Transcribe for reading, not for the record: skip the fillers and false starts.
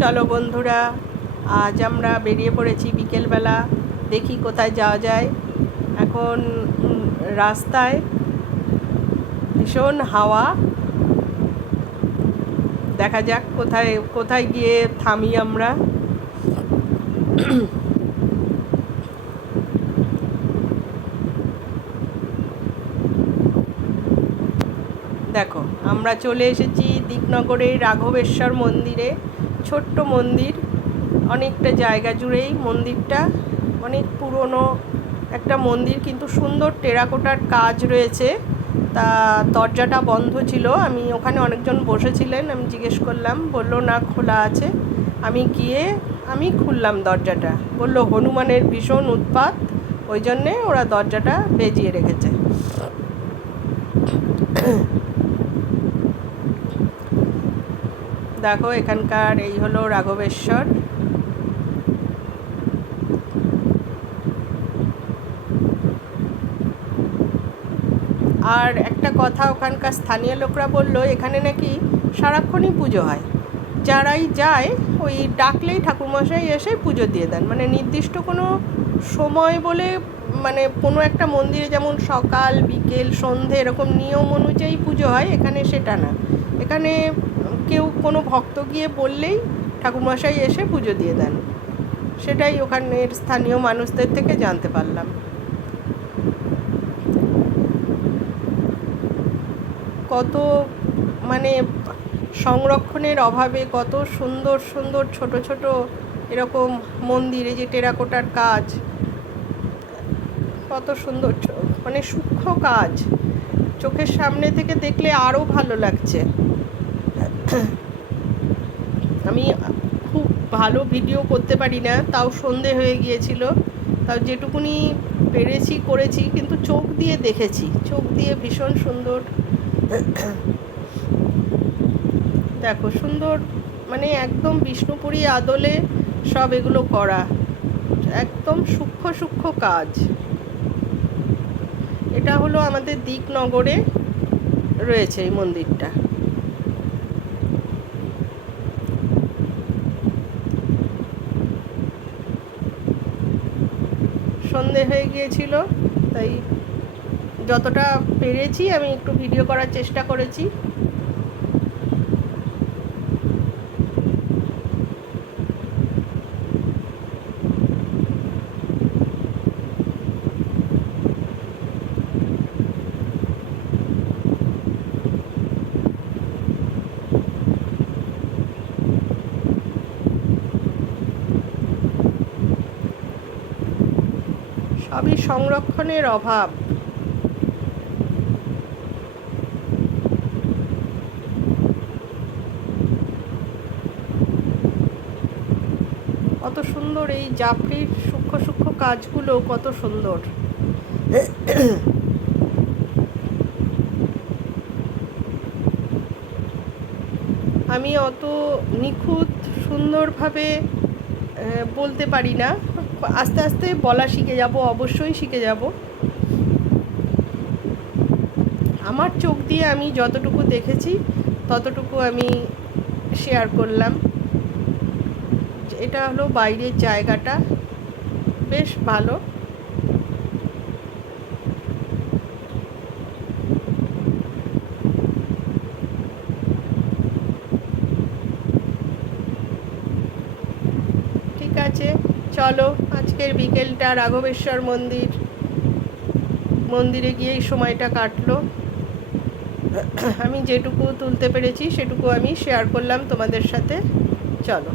চলো বন্ধুরা, আজ আমরা বেরিয়ে পড়েছি বিকেলবেলা। দেখি কোথায় যাওয়া যায়। এখন রাস্তায় ভীষণ হাওয়া। দেখা যাক কোথায় কোথায় গিয়ে থামি আমরা। দেখো, আমরা চলে এসেছি দিকনগরের রাঘবেশ্বর মন্দিরে। ছোট্ট মন্দির, অনেকটা জায়গা জুড়েই মন্দিরটা। অনেক পুরনো একটা মন্দির, কিন্তু সুন্দর টেরাকোটার কাজ রয়েছে। তা দরজাটা বন্ধ ছিল। আমি ওখানে অনেকজন বসেছিলেন, আমি জিজ্ঞেস করলাম, বললো না খোলা আছে। আমি খুললাম দরজাটা। বললো হনুমানের ভীষণ উৎপাত, ওই জন্যে ওরা দরজাটা বেজিয়ে রেখেছে। দেখো, এখানকার এই হলো রাঘবেশ্বর। আর একটা কথা, ওখানকার স্থানীয় লোকরা বললো এখানে নাকি সারাক্ষণই পুজো হয়। যারাই যায় ওই ডাকলেই ঠাকুরমশাই এসে পুজো দিয়ে দেন। মানে নির্দিষ্ট কোনো সময় বলে, মানে কোনো একটা মন্দিরে যেমন সকাল বিকেল সন্ধে এরকম নিয়ম অনুযায়ী পুজো হয়, এখানে সেটা না। এখানে কেউ কোনো ভক্ত গিয়ে বললেই ঠাকুরমশাই এসে পুজো দিয়ে দেন। সেটাই ওখানের স্থানীয় মানুষদের থেকে জানতে পারলাম। কত মানে সংরক্ষণের অভাবে কত সুন্দর সুন্দর ছোট ছোট এরকম মন্দিরে যে টেরাকোটার কাজ, কত সুন্দর, মানে সূক্ষ্ম কাজ। চোখের সামনে থেকে দেখলে আরও ভালো লাগছে। আমি খুব ভালো ভিডিও করতে পারি না, তাও সন্ধে হয়ে গিয়েছিল। তাও যেটুকুনি পেরেছি করেছি, কিন্তু চোখ দিয়ে দেখেছি, চোখ দিয়ে ভীষণ সুন্দর। দেখো সুন্দর, মানে একদম বিষ্ণুপুরী আদলে সব এগুলো করা, একদম সূক্ষ্ম সূক্ষ্ম কাজ। এটা হলো আমাদের দিকনগরে রয়েছে এই মন্দিরটা। সন্ধে হয়ে গিয়েছিল, তাই যতটা পেরেছি আমি একটু ভিডিও করার চেষ্টা করেছি। সবই সংরক্ষণের অভাব। কত সুন্দর এই জাফরির সূক্ষ্ম সূক্ষ্ম কাজগুলো, কত সুন্দর। আমি অত নিখুঁত সুন্দরভাবে বলতে পারি না, আস্তে আস্তে বলা শিখে যাব, অবশ্যই শিখে যাব। আমার চোখ দিয়ে আমি যতটুকু দেখেছি ততটুকু আমি শেয়ার করলাম। এটা হলো বাইরের জায়গাটা, বেশ ভালো। ঠিক আছে, চলো আজকের বিকেলটা রাঘবেশ্বর মন্দিরে গিয়েই সময়টা কাটলো। আমি যেটুকু তুলতে পেরেছি সেটুকু আমি শেয়ার করলাম তোমাদের সাথে। চলো।